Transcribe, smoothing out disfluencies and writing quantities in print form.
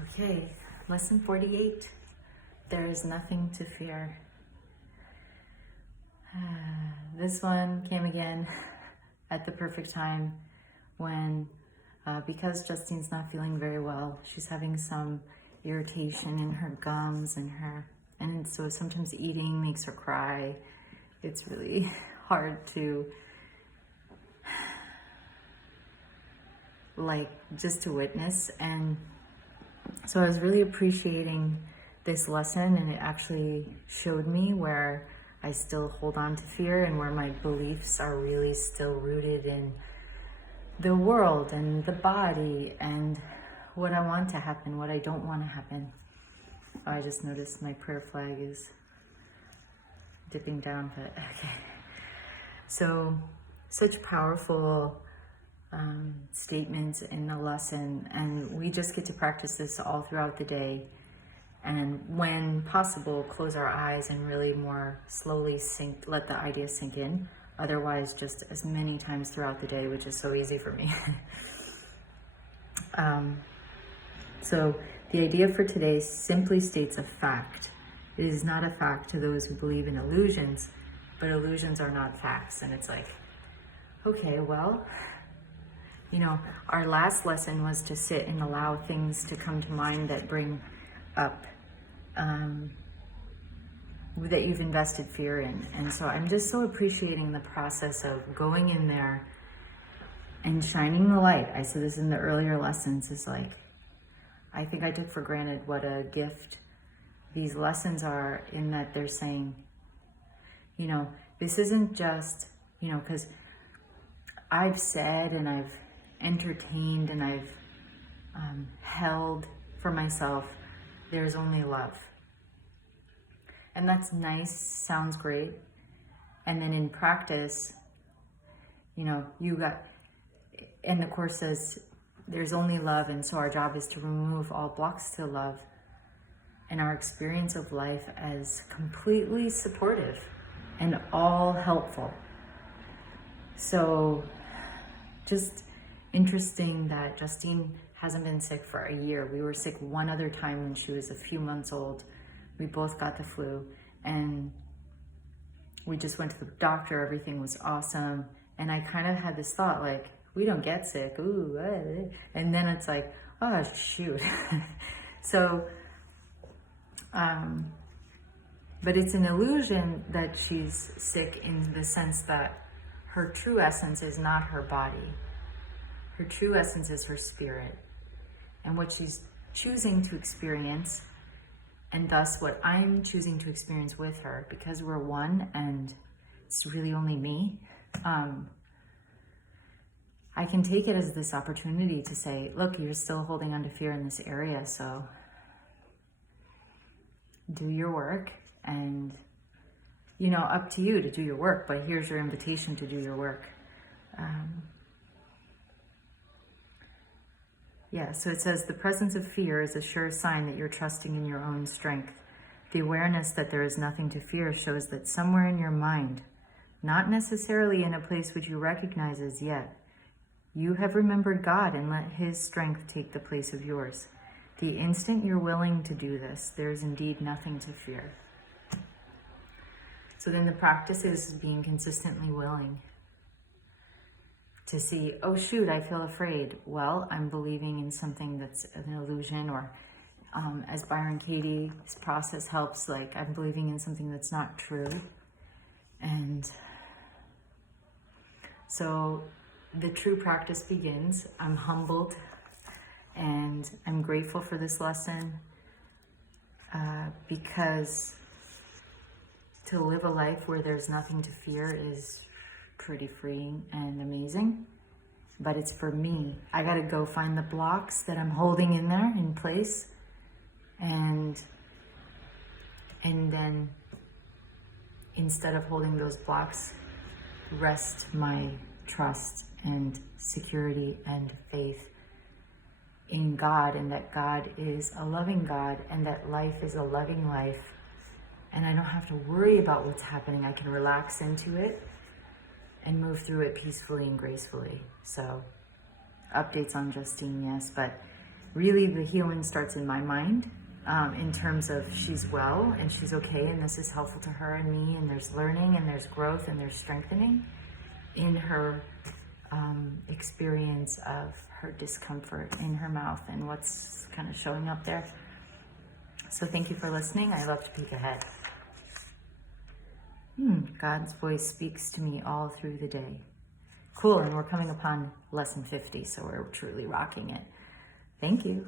Okay, lesson 48. There is nothing to fear. This one came again at the perfect time when, because Justine's not feeling very well, she's having some irritation in her gums and so sometimes eating makes her cry. It's really hard to, just to witness. And so I was really appreciating this lesson, and it actually showed me where I still hold on to fear and where my beliefs are really still rooted in the world and the body and what I want to happen, what I don't want to happen. Oh, I just noticed my prayer flag is dipping down, but okay. So, such powerful statements in the lesson, and we just get to practice this all throughout the day. And when possible, close our eyes and really more slowly let the idea sink in. Otherwise, just as many times throughout the day, which is so easy for me. So the idea for today simply states a fact. It is not a fact to those who believe in illusions, but illusions are not facts. And it's like, okay, well, our last lesson was to sit and allow things to come to mind that bring up that you've invested fear in. And so I'm just so appreciating the process of going in there and shining the light. I said this in the earlier lessons, is like, I think I took for granted what a gift these lessons are, in that they're saying, this isn't just, because I've said and I've entertained and I've held for myself, there's only love. And that's nice, sounds great. And then in practice, and the Course says there's only love, and so our job is to remove all blocks to love and our experience of life as completely supportive and all helpful. So just interesting that Justine hasn't been sick for a year. We were sick one other time when she was a few months old. We both got the flu, and we just went to the doctor. Everything was awesome. And I kind of had this thought, like, we don't get sick. Ooh, and then it's like, oh, shoot. So, but it's an illusion that she's sick in the sense that her true essence is not her body. Her true essence is her spirit. And what she's choosing to experience, and thus what I'm choosing to experience with her, because we're one and it's really only me, I can take it as this opportunity to say, look, you're still holding on to fear in this area, so do your work, and up to you to do your work, but here's your invitation to do your work. So it says, the presence of fear is a sure sign that you're trusting in your own strength. The awareness that there is nothing to fear shows that somewhere in your mind, not necessarily in a place which you recognize as yet, you have remembered God and let His strength take the place of yours. The instant you're willing to do this, there is indeed nothing to fear. So then the practice is being consistently willing to see, oh shoot, I feel afraid. Well, I'm believing in something that's an illusion, or as Byron Katie's process helps, like, I'm believing in something that's not true. And so the true practice begins. I'm humbled and I'm grateful for this lesson, because to live a life where there's nothing to fear is pretty freeing and amazing, but it's for me. I gotta go find the blocks that I'm holding in there in place, and then instead of holding those blocks, rest my trust and security and faith in God, and that God is a loving God, and that life is a loving life, and I don't have to worry about what's happening. I can relax into it and move through it peacefully and gracefully. So updates on Justine, yes, but really the healing starts in my mind, in terms of she's well and she's okay, and this is helpful to her and me, and there's learning and there's growth and there's strengthening in her experience of her discomfort in her mouth and what's kind of showing up there. So thank you for listening. I love to peek ahead. God's voice speaks to me all through the day. Cool, and we're coming upon lesson 50, so we're truly rocking it. Thank you.